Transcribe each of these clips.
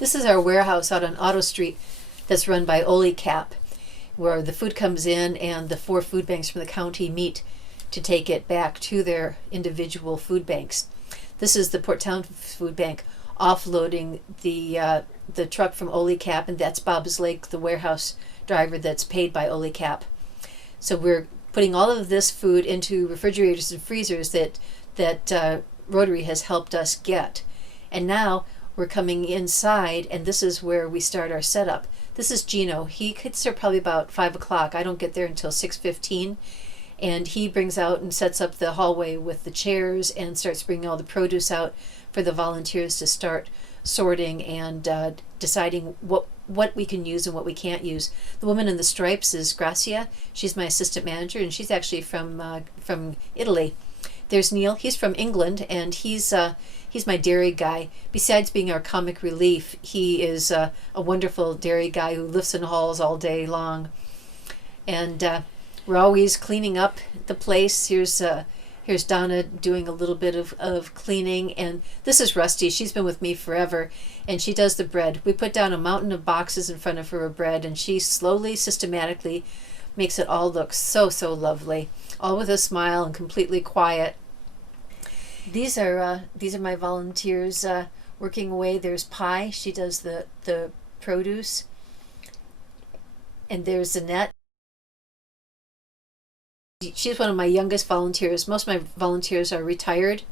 This is our warehouse out on Auto Street that's run by Cap, where the food comes in and the 4 food banks from the county meet to take it back to their individual food banks. This is the Port Town Food Bank offloading the truck from Cap, and that's Bob's Lake, the warehouse driver that's paid by Cap. So we're putting all of this food into refrigerators and freezers that Rotary has helped us get. And now we're coming inside, and this is where we start our setup. This is Gino. He gets there probably about 5 o'clock. I don't get there until 6:15. And he brings out and sets up the hallway with the chairs and starts bringing all the produce out for the volunteers to start sorting and deciding what we can use and what we can't use. The woman in the stripes is Gracia. She's my assistant manager, and she's actually from Italy. There's Neil. He's from England, and he's my dairy guy. Besides being our comic relief, he is a wonderful dairy guy who lifts in halls all day long. And we're always cleaning up the place. Here's Donna doing a little bit of cleaning, and this is Rusty. She's been with me forever, and she does the bread. We put down a mountain of boxes in front of her of bread, and she slowly, systematically makes it all look so lovely, all with a smile and completely quiet. These are my volunteers working away. There's Pie. She does the produce, and there's Annette. She's one of my youngest volunteers. Most of my volunteers are retired,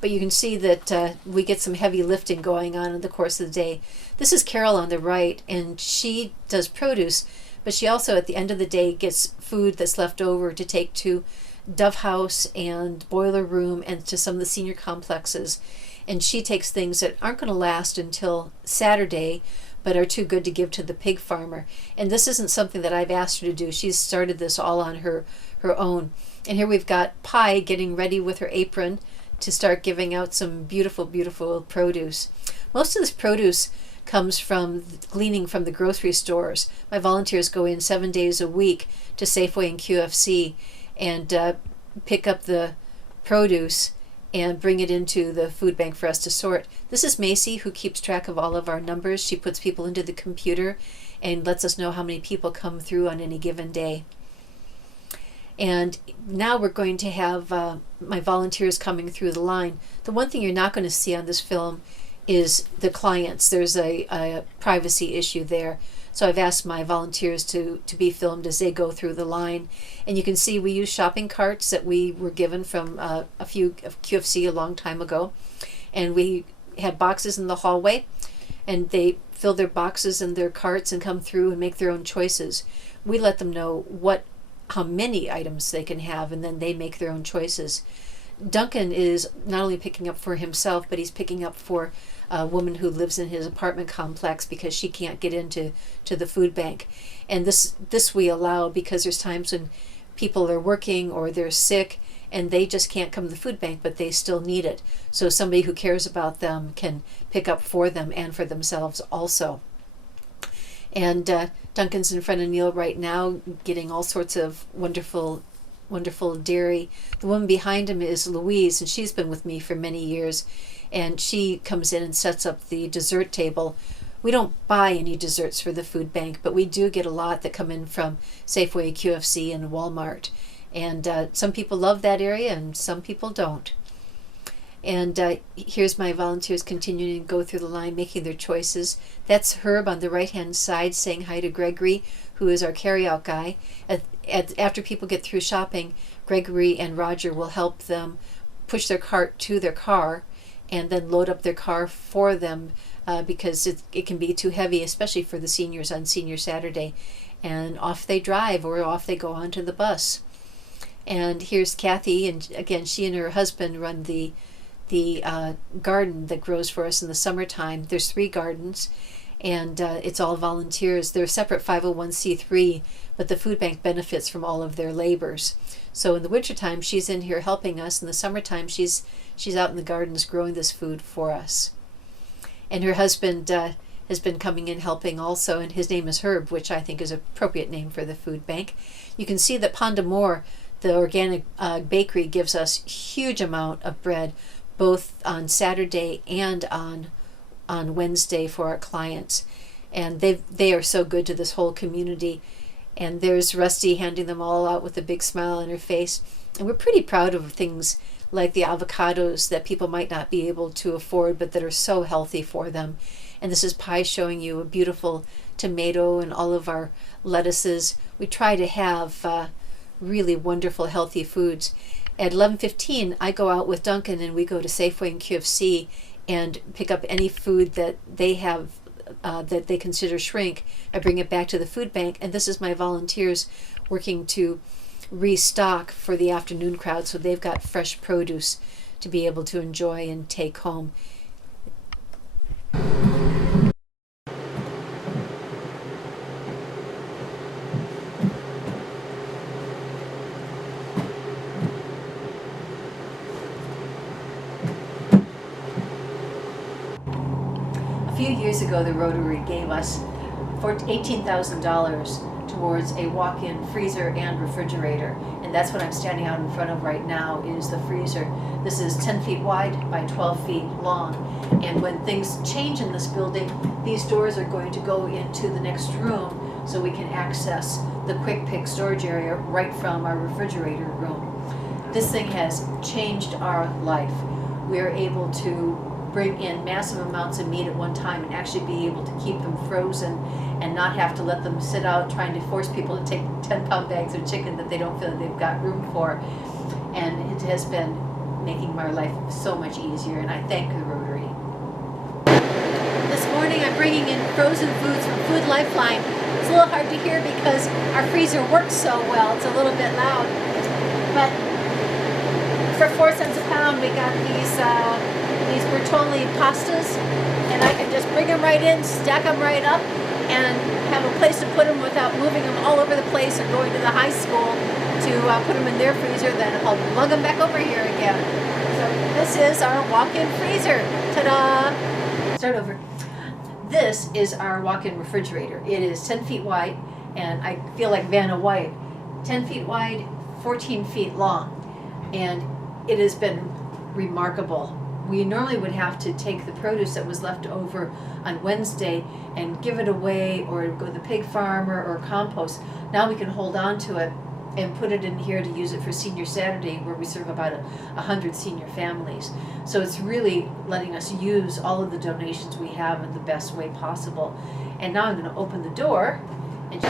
but you can see that we get some heavy lifting going on in the course of the day. This is Carol on the right, and she does produce, but she also at the end of the day gets food that's left over to take to Dove House and Boiler Room and to some of the senior complexes. And she takes things that aren't going to last until Saturday, but are too good to give to the pig farmer. And this isn't something that I've asked her to do. She's started this all on her own. And here we've got Pie getting ready with her apron to start giving out some beautiful produce. Most of this produce comes from gleaning from the grocery stores. My volunteers go in 7 days a week to Safeway and QFC and pick up the produce and bring it into the food bank for us to sort. This is Macy, who keeps track of all of our numbers. She puts people into the computer and lets us know how many people come through on any given day. And now we're going to have my volunteers coming through the line. The one thing you're not going to see on this film is the clients. There's a privacy issue there. So I've asked my volunteers to be filmed as they go through the line. And you can see we use shopping carts that we were given from a few of QFC a long time ago. And we had boxes in the hallway, and they fill their boxes and their carts and come through and make their own choices. We let them know how many items they can have, and then they make their own choices. Duncan is not only picking up for himself, but he's picking up for a woman who lives in his apartment complex because she can't get into the food bank. And this we allow because there's times when people are working or they're sick and they just can't come to the food bank, but they still need it. So somebody who cares about them can pick up for them and for themselves also. And Duncan's in front of Neil right now getting all sorts of wonderful dairy. The woman behind him is Louise, and she's been with me for many years, and she comes in and sets up the dessert table. We don't buy any desserts for the food bank, but we do get a lot that come in from Safeway, QFC, and Walmart. And some people love that area and some people don't. And here's my volunteers continuing to go through the line, making their choices. That's Herb on the right-hand side saying hi to Gregory, who is our carry-out guy. After people get through shopping, Gregory and Roger will help them push their cart to their car and then load up their car for them because it can be too heavy, especially for the seniors on Senior Saturday. And off they drive, or off they go onto the bus. And here's Kathy, and again, she and her husband run the garden that grows for us in the summertime. There's 3 gardens, and it's all volunteers. They're a separate 501c3, but the food bank benefits from all of their labors. So in the wintertime, she's in here helping us. In the summertime, she's out in the gardens growing this food for us. And her husband has been coming in helping also, and his name is Herb, which I think is an appropriate name for the food bank. You can see that Pondamore, the organic bakery, gives us huge amount of bread, both on Saturday and on on Wednesday for our clients. And they are so good to this whole community. And there's Rusty handing them all out with a big smile on her face. And we're pretty proud of things like the avocados that people might not be able to afford, but that are so healthy for them. And this is Pi showing you a beautiful tomato and all of our lettuces. We try to have really wonderful, healthy foods. At 11:15, I go out with Duncan and we go to Safeway and QFC and pick up any food that they have that they consider shrink. I bring it back to the food bank, and this is my volunteers working to restock for the afternoon crowd, so they've got fresh produce to be able to enjoy and take home. A few years ago, the Rotary gave us $18,000 towards a walk-in freezer and refrigerator, and that's what I'm standing out in front of right now is the freezer. This is 10 feet wide by 12 feet long, and when things change in this building, these doors are going to go into the next room so we can access the quick pick storage area right from our refrigerator room. This thing has changed our life. We are able to bring in massive amounts of meat at one time and actually be able to keep them frozen and not have to let them sit out trying to force people to take 10-pound bags of chicken that they don't feel that they've got room for. And it has been making my life so much easier, and I thank the Rotary. This morning I'm bringing in frozen foods from Food Lifeline. It's a little hard to hear because our freezer works so well. It's a little bit loud. But for 4 cents a pound, we got these Bertolli pastas, and I can just bring them right in, stack them right up, and have a place to put them without moving them all over the place or going to the high school to put them in their freezer. Then I'll lug them back over here again. So this is our walk-in freezer. Ta-da! Start over. This is our walk-in refrigerator. It is 10 feet wide, and I feel like Vanna White. 10 feet wide, 14 feet long, and it has been remarkable. We normally would have to take the produce that was left over on Wednesday and give it away or go to the pig farmer or compost. Now we can hold on to it and put it in here to use it for Senior Saturday, where we serve about 100 senior families. So it's really letting us use all of the donations we have in the best way possible. And now I'm going to open the door. And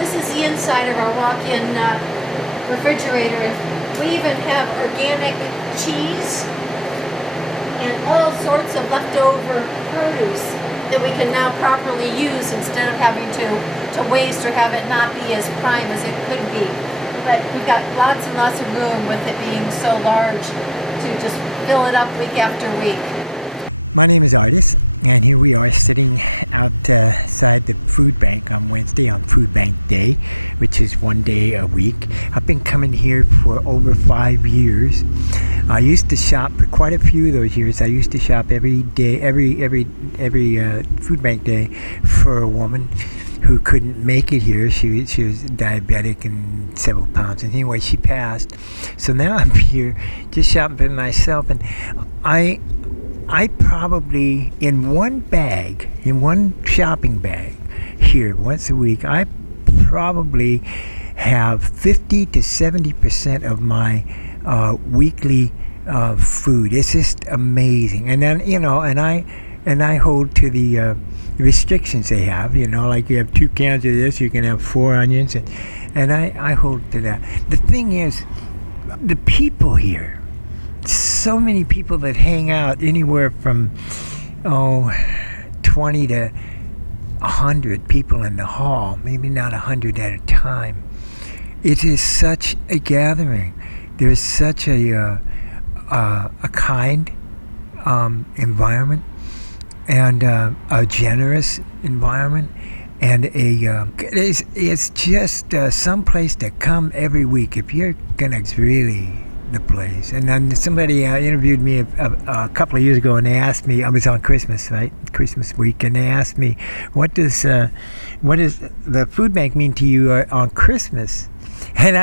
this is the inside of our walk-in refrigerator. We even have organic cheese and all sorts of leftover produce that we can now properly use instead of having to waste or have it not be as prime as it could be. But we've got lots and lots of room with it being so large to just fill it up week after week. My name is Artis, and here we are sitting outside the food bank on Wednesday on Food Bank Day, which is 1 day a week. I've been coming here for over 5 years. I used to shop for quite a few of those years. I used to shop every day, every food bank day for a woman who couldn't make it here. She was diabetic and several pounds. And anyway, she passed. So now I'm here just shopping for myself, and I probably in one shopping bag here once a week, I probably have 50 to 70% of my weekly food. It's just amazing. And then and I hold to the restrictions they have. Like you have 2 cans of this, you can have 4 onions, and I hold to that. The thing is, the people here. So many people that hang out, anywhere from 20 to 100 people in the hall, maybe not 100 at a time. It is such a gathering. There's such a kind environment, and a generous environment, and it's just some place to come every week if you're gonna really the place. And then somebody interviewed me a couple of years ago, and they asked me, I was on Christmas week, and they asked me, what does the food bank mean to you on Christmas? And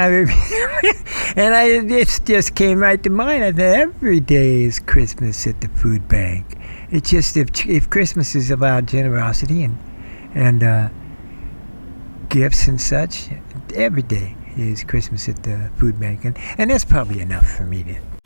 it just came right to mind. I thought every day is Christmas at the food bank. It's just if Christmas is about generosity and gifts and such, every day is Christmas at the food bank, and that's probably enough for me to